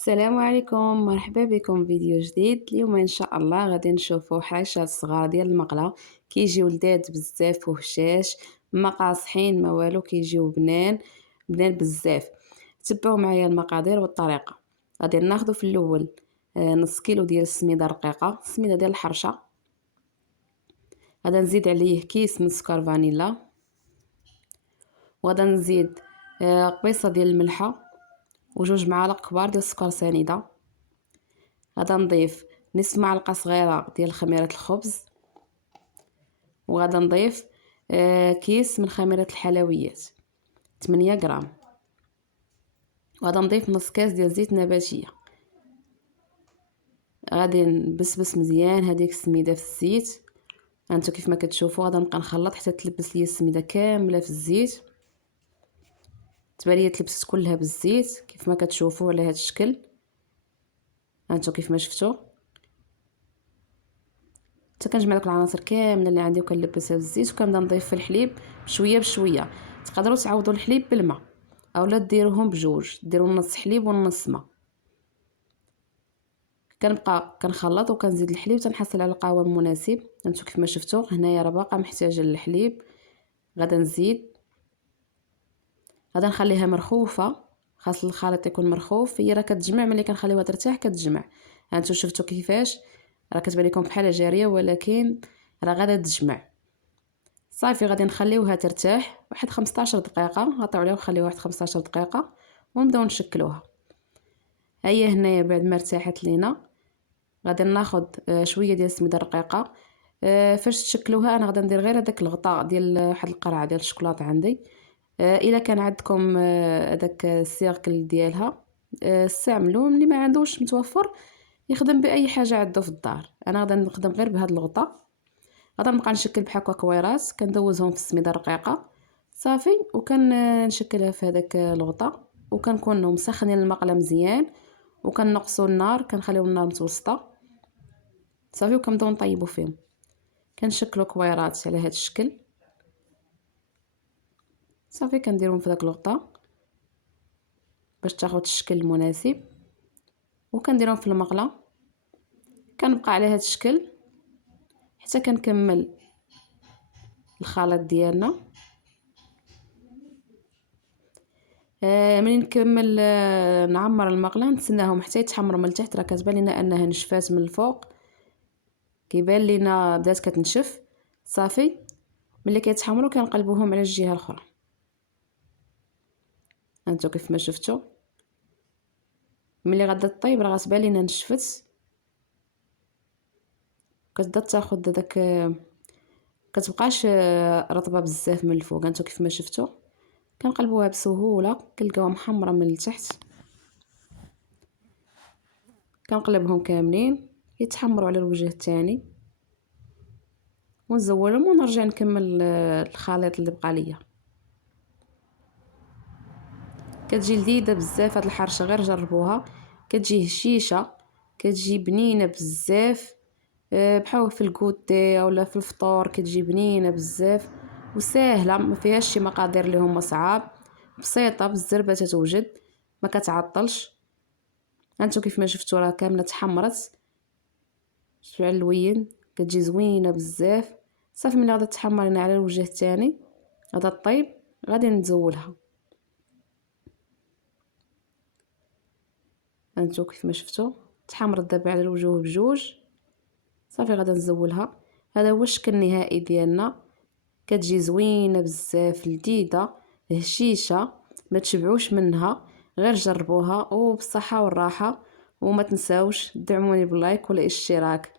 السلام عليكم، مرحبا بكم فيديو جديد. اليوم ان شاء الله غادي نشوفوا حاشات صغار ديال المقله. كيجيو لذاذ بزاف وهشاش، ما قاصحين ما والو، كيجيو بنان بنان بزاف. تبعوا معايا المقادير والطريقه. غادي ناخذ في الاول نص كيلو ديال السميده رقيقه، السميده ديال الحرشه. غادي نزيد عليه كيس من سكر فانيلا، وغادي نزيد قبيصه ديال الملحه وجوج معالق كبار ديال السكر سنيده. غادا نضيف نصف معلقه صغيره ديال خميره الخبز، وغادا نضيف كيس من خميره الحلويات 8 غرام، وغادا نضيف نص كاس ديال زيت نباتيه. غادي نبسبس مزيان هذيك السميده في الزيت. هانتو كيف ما كتشوفوا غادا نبقى نخلط حتى تلبس ليا السميده كامله في الزيت. تبان ليا تلبست كلها بالزيت كيف ما كتشوفوا على هذا الشكل. هانتو كيف ما شفتوا حتى كنجمع داك العناصر كامله اللي عندي وكنلبسها بالزيت، وكنبدا نضيف في الحليب بشويه بشويه. تقدروا تعوضوا الحليب بالماء اولا ديروهم بجوج، ديروا نص حليب ونص ماء. كنبقى كنخلط وكنزيد الحليب تنحصل على القوام المناسب. انتم كيف ما شفتوا هنايا راه باقا محتاجه للحليب. غادا نزيد، غادا نخليها مرخوفه، خاص الخليط يكون مرخوف. هي راه كتجمع ملي كنخليوها ترتاح كتجمع. هانتو شفتوا كيفاش راه كتبان لكم بحال جاريه، ولكن راه غادا تجمع. صافي غادي نخليوها ترتاح واحد 15 دقيقه. غطيو عليها وخليوها واحد 15 دقيقه ونبداو نشكلوها. هيا هنايا بعد ما ارتاحت لينا غادي ناخذ شويه ديال السميده الرقيقه. فاش تشكلوها انا غادي ندير غير هذاك الغطاء ديال واحد القرعه ديال الشوكولاته عندي. الا كان عندكم هذاك السيركل ديالها استعملوه. اللي ما عندوش متوفر يخدم باي حاجه عنده في الدار. انا غادي نخدم غير بهذا الغطاء. غادي نبقى نشكل بحال هكا كويرات كندوزهم في السميده الرقيقه صافي، وكنشكلها في هذاك الغطاء، وكنكون مسخنين المقله مزيان، وكنقصوا النار كنخليو النار متوسطه صافي، وكنبداو نطيبوا فيهم. كنشكلوا كويرات على هذا الشكل صافي. كنديرهم في داك الغطاء باش تاخذ الشكل المناسب، وكنديرهم في المقله. كنبقى على هذا الشكل حتى كنكمل الخليط ديالنا. ملي نكمل نعمر المقله نتسناهم حتى يتحمروا من التحت. راه كتبان لنا انها نشفات من الفوق، كيبان لينا بدات كتنشف صافي. ملي كيتحمروا كنقلبوهم على الجهه الاخرى. انتو كيف ما شفتوا ملي غادا طيب راه غتبان لينا نشفت، كتبدا تاخذ داك كتبقاش رطبه بزاف من الفوق. انتو كيف ما شفتوا كنقلبوها بسهوله كنلقاوها محمره من التحت. كنقلبهم كاملين يتحمروا على الوجه الثاني ونزولهم ونرجع نكمل الخليط اللي بقى ليا. كتجي لذيذه بزاف هاد الحرشه، غير جربوها. كتجي هشيشه، كتجي بنينه بزاف، بحال في الكوتي اولا في الفطور كتجي بنينه بزاف وساهله. ما فيهاش شي مقادير اللي هما صعاب، بسيطه بالزربه تتوجد، ما كتعطلش. هانتو كيف ما شفتوا راه كامله تحمرت شويه اللوين، كتجي زوينه بزاف صافي. ملي غادا تحمر لنا على الوجه الثاني غادا طيب غادي نزولها. هانتو كيف ما شفتوا تحمرت دابا على الوجوه بجوج صافي. غادا نزولها. هذا هو الشكل النهائي ديالنا. كتجي زوينه بزاف لذيذه هشيشه، ما تشبعوش منها. غير جربوها وبالصحه والراحه. وما تنساوش دعموني باللايك والاشتراك.